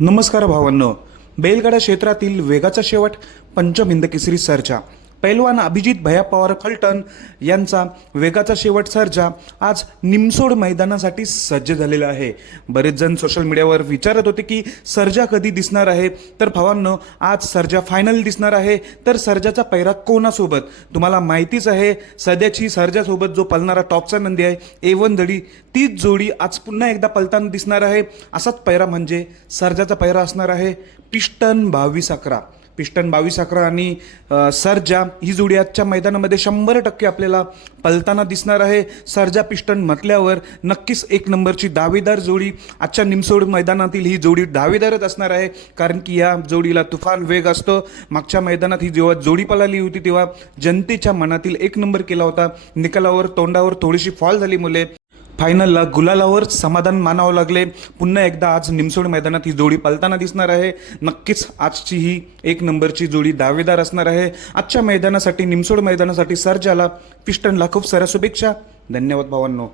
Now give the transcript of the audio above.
नमस्कार भावांनो. बैलगाडा क्षेत्रातील वेगाचा शेवट पंचमिंद केसरी सरजा पैलवान अभिजित भया पवार फलटण यांचा वेगाचा शेवट सर्जा आज निमसोड मैदानासाठी सज्ज झालेला आहे. बरेच जण सोशल मीडियावर विचारत होते की सर्जा कधी दिसणार आहे? तर भावांनो आज सर्जा फायनल दिसणार आहे. तर सर्जाचा पैरा कोणासोबत? तुम्हाला माहितीच आहे सध्याची सर्जासोबत जो पलणारा टॉपचा नंदी आहे एवन दडी तीच जोडी आज पुन्हा एकदा पलताना दिसणार आहे. असाच पैरा म्हणजे सर्जाचा पैरा असणार आहे पिष्टन बावीस अकरा. पिस्टन बावीस अकरा आणि सरजा. ही जोडी आजच्या मैदानामध्ये शंभर टक्के आपल्याला पलताना दिसणार आहे. सरजा पिस्टन म्हटल्यावर नक्कीच एक नंबरची दावेदार जोडी आजच्या निमसोड मैदानातील ही जोडी दावेदारच असणार आहे. कारण की या जोडीला तुफान वेग असतो. मागच्या मैदानात ही जेव्हा जोडी पळाली होती तेव्हा जनतेच्या मनातील एक नंबर केला होता. निकालावर तोंडावर थोडीशी फॉल झाली मुले. फायनलला गुलालावर समाधान मानावं लागले. पुन्हा एकदा आज निमसोड मैदानात ही जोडी पालताना दिसणार आहे. नक्कीच आजची ही एक नंबरची जोडी दावेदार असणार आहे. आजच्या मैदानासाठी निमसोड मैदानासाठी सर्जाला पिस्टनला खूप साऱ्या शुभेच्छा. धन्यवाद भावांनो.